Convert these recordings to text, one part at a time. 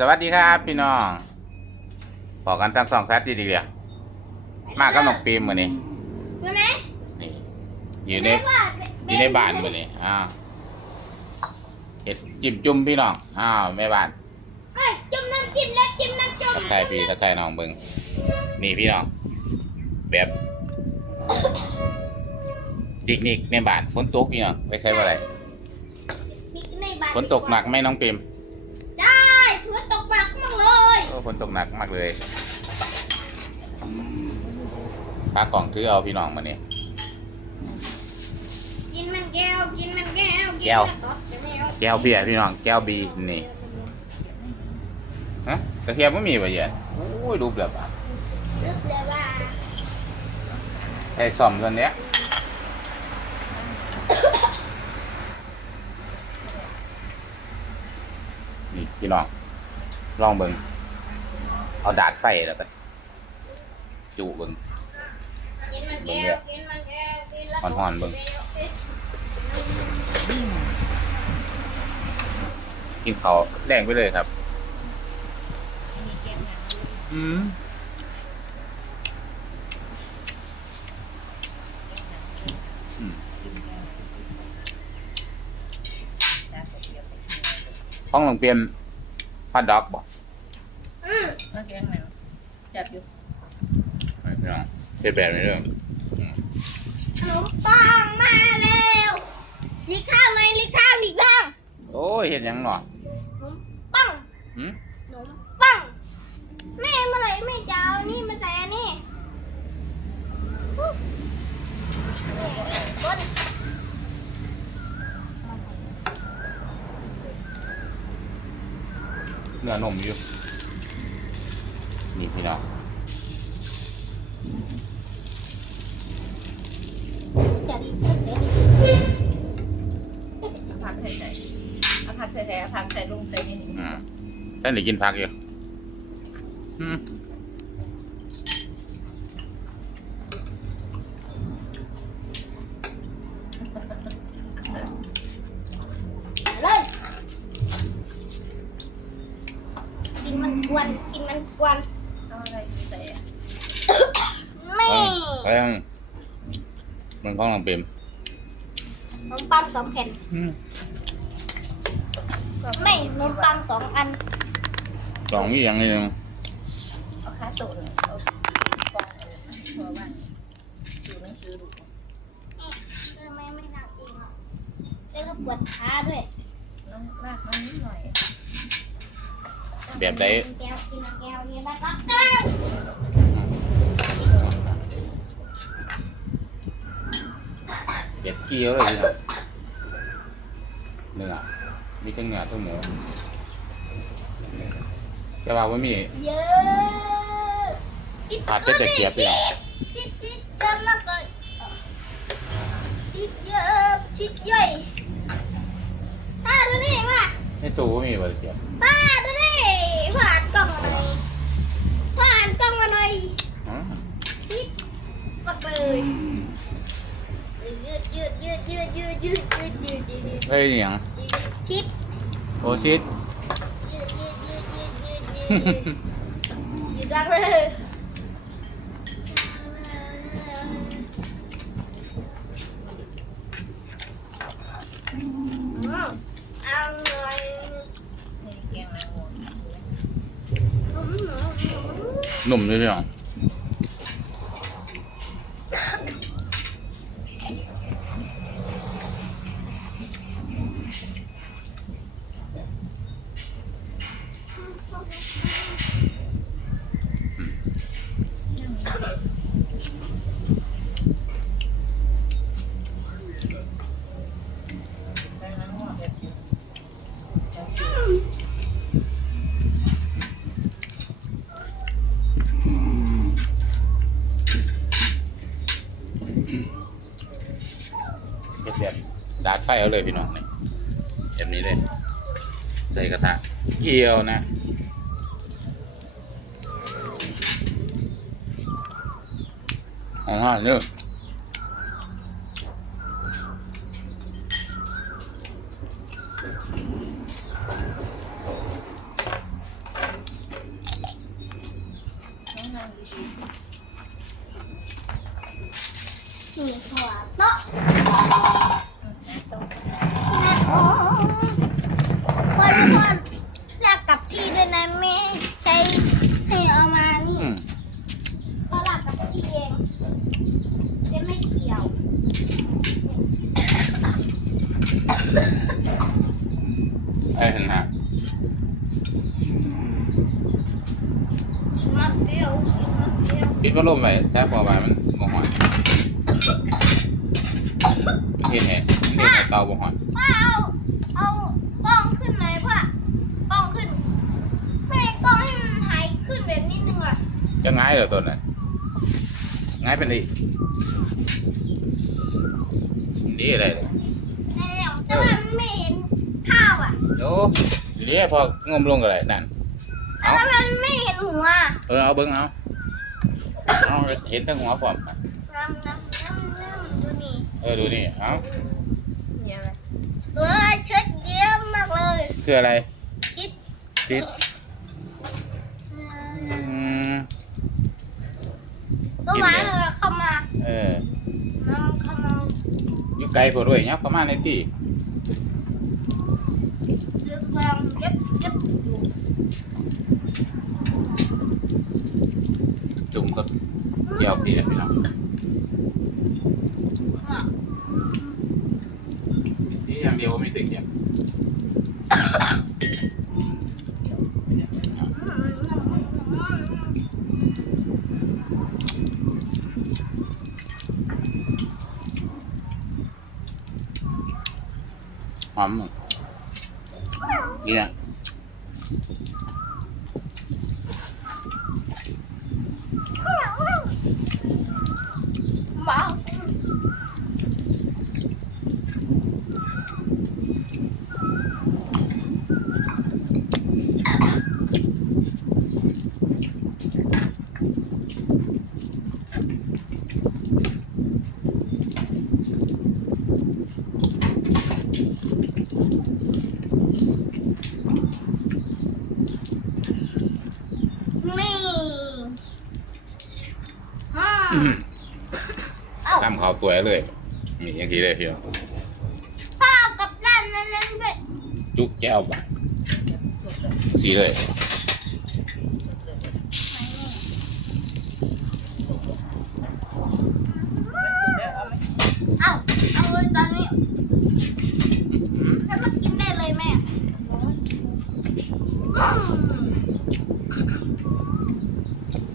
สวัสดีครับพี่น้องพอกันทั้งสองแพทดีดีเดียวมากับน้องฟิล์มมือนี้ใช่ไหมนี่อยู่ในแม่ว่าอยู่ในบ้านมือนี้อ้าวเห็ดจิ้มจุ่มพี่น้องอ้าวแม่บ้านเอ้ยจิ้มน้ำจิ้มแล้วจิ้มน้ำจิ้มตะไคร้พี่ตะไคร้น้องเบิงนี่พี่น้องแบบปิกนิกในบ้านฝนตกพี่น้องไปใช้ว่าอะไรมีในบ้านฝนตกหนักไหมน้องฟิล์ม ได้ฝนตกหนักมากเลย โอ้ ฝนตกหนักมากเลยปลากล่องถือเอาพี่น้องมาเนี่ยกินมันแก้ว กินมันแก้วแก้วกินมันตดเดี๋ยวไม่เอาแก้วเบียร์พี่น้องแก้วบีนี่ฮะกระเทียมไม่มีป่ะเย็นโอ้ยรูปแบบอะนึกเลยว่าไอ้ซ่อมตัวเนี้ยนี่พี่น้องลองเบิ่ง เอาดาดไฟแล้วกันจูเบิ่งกินมันแก้วกินมันแก้วกินแล้วอ่อนๆเบิ่งกินเขาวแรงไปเลยครับ อืมอืมห้องหลวงเปลี่ยนพัดดอกบอกอื มมาแกงหนังจับอยู่ไม่พี่น้องเจ็ดแบบนี้เรื่องขนมปังมาแล้วลีกข้างไหมลีกข้างลีกข้างโอ้ยเห็นยังหนอขนมปังหืมขนมปังแม่เมื่อไหร่แม่จะเอานี่มาใส่อันนี้อุ๊ยบนเนื้อนมอยู่ นี่พี่น้องจะดีสุดเลยเอาผักใส่ใส่เอาผักใส่ใส่เอาผักใส่ลงใส่นี่นี่อืมท่านได้กินผักอยู่อืมเลยกินมันกวนกินมันกวน เอาอะไรใส่อะ ไม่ เอ้ยมันของหลังเปรมขนมปังสองแผ่น อืมไม่ขนมปังสองอันสองมีอย่างหนึงเอาขาโตเลยเอากล่องเอาเพราะว่าดูหนังสือดูทำไมไม่นั่งเองอะแล้วก็ปวดขาด้วยน้องลากมานิดหน่อยแบบใดกินแก้วกินแก้วนี่แล้วก็แก้ว เด็ดเกี้ยวเลยพี่น้องเนื้อมีทั้งเนื้อทั้งหมูแต่ว่าไม่มีเยอะคิดผัดเป็นแต่เกียบพี่น้องคิดคิดเกินมากเลยคิดเยอะคิดย่อยตาดูนี่ว่าในตู้ก็มีบะเกียบตาดูนี่ผ่านกล้องมาหน่อยผ่านกล้องมาหน่อยอ๋อคิดมากเลยยืด ยืดยืดยืดยืดยืดยืดยืดยืดยืดเอ้ยอหย่างคิดโอซิสยืดยืดยืดยืดยืดยืดยืดยืดรักเลยอืมอร่อยนี่แกงนางวัวอืมหนุ่มเลยพี่น้อ เด็ดเด็ดดาดไฟเอาเลยพี่น้องเนี่ยแบบนี้เลยใส่กระทะเกี่ยวนะ 啊哈！牛。你错了。 เฮ็ดให้เฮ็ดให้เตาบ่หอนพ่อเอาเอากล้องขึ้นหน่อยพ่อกล้องขึ้นไม่ให้กล้องให้มันหายขึ้นแบบนิดนึงอะจะง่ายเหรอตัวนั้นง่ายเป็นดินี่อะไรเนี่ยได้แล้วแต่ว่ามันไม่เห็นข้าวอะโอ้เดี๋ยวพองมลงกันเลยนั่นแต่ว่ามันไม่เห็นหัวเออเอาเบิ้งเอาเอาเห็นทั้งหัวพร้อมน้ำน้ำน้ำน้ำดูนี่ เออดูนี่เอาเนี่ยอะไรตัวเชิดเยี่ยมมากเลยคืออะไรคิดติดอืมตัวหมาเลยเข้ามา เออน้ำเข้ามาอยู่ไกลพอด้วยเนี่ยประมาณในที่ เลือกความเย็บเย็บอยู่ จุ่มกับเกี่ยวพี่พี่น้อง อะ นี่ อย่างเดียวไม่ถึงเนี่ย อืมอืมอืม หอมเนี่ย ว้าว นี่ ฮ่าเอ้าทำเขาตัวเลย นี่อย่างที่เลยพี่น้องข้าวกับร้านนั้นนั้นด้วยจุกแก้วบาทสีเลย เอ้าเอาเลยตอนนี้แล้วมากินได้เลยแม่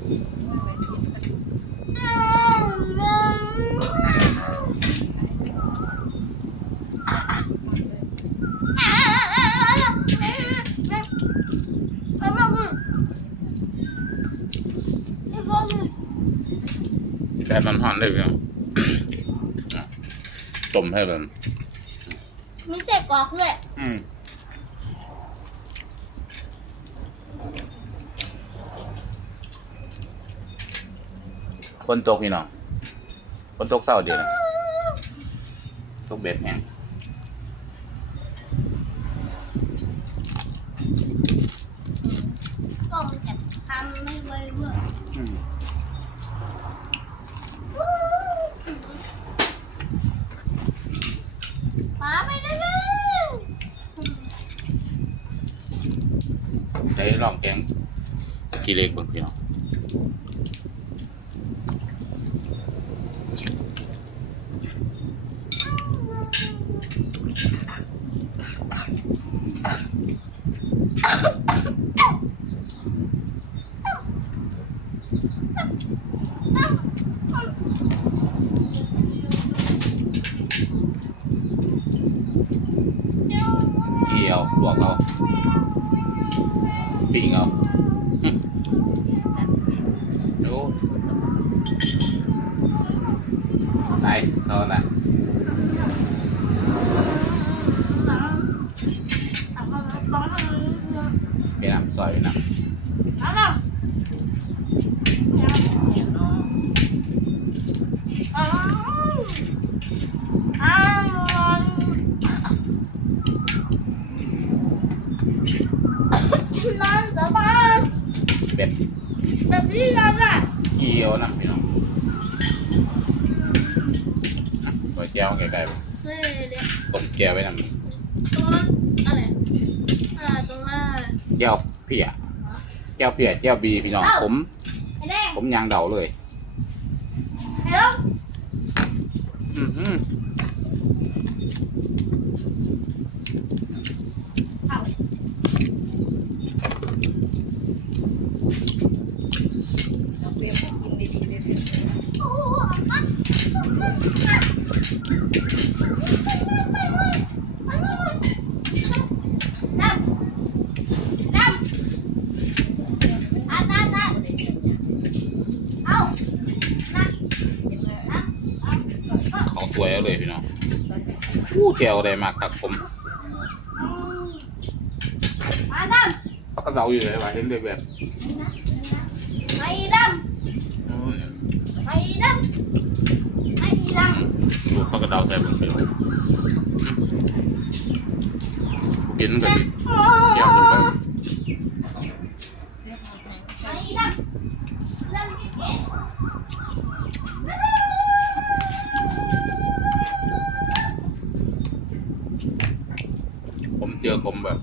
อืมเอามาเลยเอามาเลย แต่มันหอนเลยพี่น้องต้มให้มันมีเศษกรอกด้วยอืมฝนตกพี่น้องฝนตกเศร้าเดียวนะตกเบ็ดแห้ง กล่องจะทำไม่ไว้ด้วย อืม มาไปได้เลย ใช้ลองแกงกี่เล็กบางพี่น้องเกี่ยวลวกเอา ปิ้งเอาหึดูไหนเอาละ เอามาเอามาเอามา ไปน้ำซอยนะ เอามา เนี่ยเนาะ เอาเอานอนสบาย เป็ดแบบนี้เลยอะเกี่ยวนะพี่น้องอะซอยแก้วไกลๆไปเฮ้ยเดี๋ยวต้มแก้วไว้นำตรงนั้นอะไรอ่าตรงนั้นอะไรแก้วเพียแก้วเพียแก้วบีพี่น้องเอ้า ผม ไอ้แดงผมยางเดาเลยไอ้ลูกอือหือเอา ดำดำอะดำดำเอามาดำเอาเขาตัวยเอาเลยพี่น้องอู้แจวได้มากครับผมมาดเขาก็เดาอยู่เลยว่าเห็นแบบแบบำไม่ดอืมำไม่ดำ ไม่ดำดูเขาก็เดาใส่ผมไปเลยกินแบบเกี่ยวกันไปไม่ดำเจอก็บผมเจอผมแบบ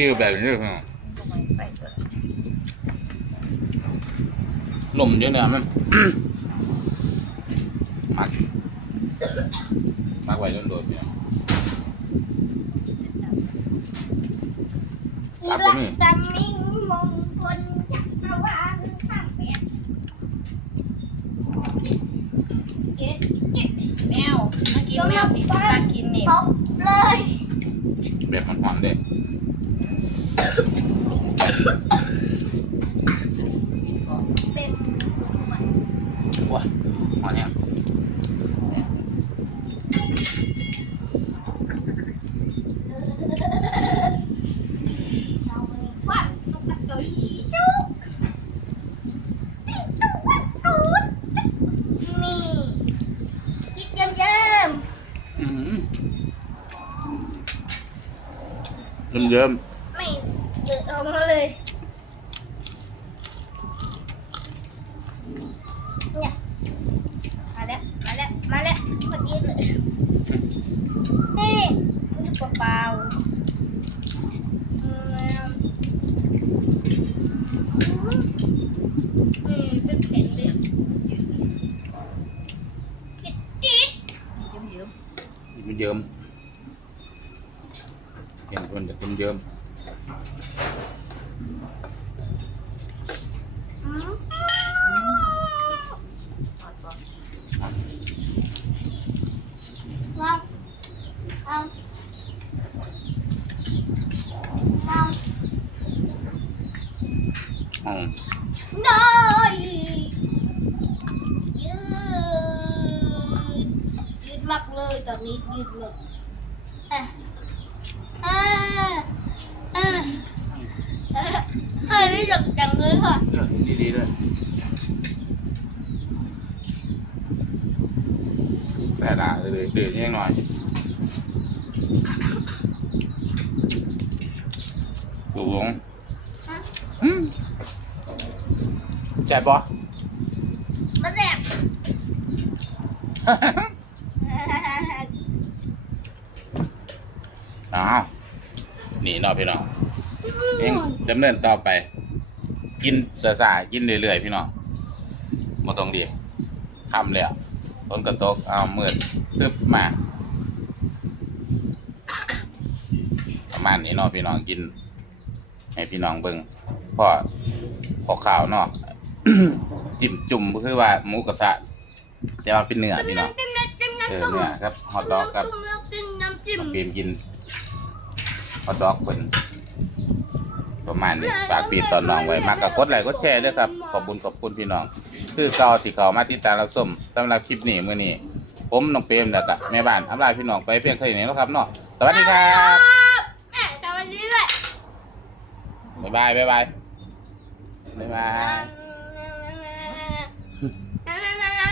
กิ้วแบบนี้พี่น้องลมเยอะเนี่ยมัน มักมักไว้โดนๆเนี่ยรักจำมิ่งมงคลจักรวาลข้างเป็ดเก็ดเก็ดแมวเมื่อกี้แมวที่ตากินนี่ตบเลย แบบมันหอมๆเลย เป็น ว้าหอมเนี่ยเราไปฟันลูกกระจุยจุ๊กจุ๊กวัดจุ๊ดนี่คิดเยิ้มอืมเยิ้มๆไม่เดือดร้อนเลยเนี่ยมาแล้วมาแล้วมาแล้วพอดีเลยนี่อยู่เปล่าๆอืมอืมเป็นแผ่นเลยกิ๊ดกิ๊ด เยิ้ม ๆมันเยิ้ม เห็นคนจะเยิ้มอืม เฮ้ยนี่หลักจังเลยค่ะเออดีๆเลยแต่ด่าเลยเดือดยังหน่อยสูงอืมแซ่บปะไมาแซ่บอ้าวนี่นาะพี่น้อง เองดำเนินต่อไป กินสาสาๆกินเรื่อยๆพี่น้องมาตรงดีคำแล้วต้นกระตกเอามืดตึบมาประมาณนี้เนาะพี่น้องกิน ให้พี่น้องเบิ่งพ่อพอข่าวเนาะจิ้มจุ่มก็คือว่าหมูกระทะแต่ว่าเป็นเนื้อพี่น้องจิ้มน้ำจิ้มเออน้ำจิ้มเนื้อครับฮอทดอกครับจิ้มน้ำจิ้มน้องเกมกินฮอทดอกเป็น ประมาณนี้ฝากปีตอนน้องไว้มากก็กดไลค์กดแชร์ด้วยครับ ขอบคุณขอบคุณพี่น้อง คือเก่าที่เขามาติดตามรับชมสำหรับคลิปนี้มื้อนี้ ผมน้องเปรมแล้วก็แม่บ้านอำลาพี่น้องไปเพียงเท่านี้แล้วครับเนาะสวัสดีครับแม่ทำอันนี้ด้วยบ๊ายบายบ๊ายบายบ๊ายบาย Mm.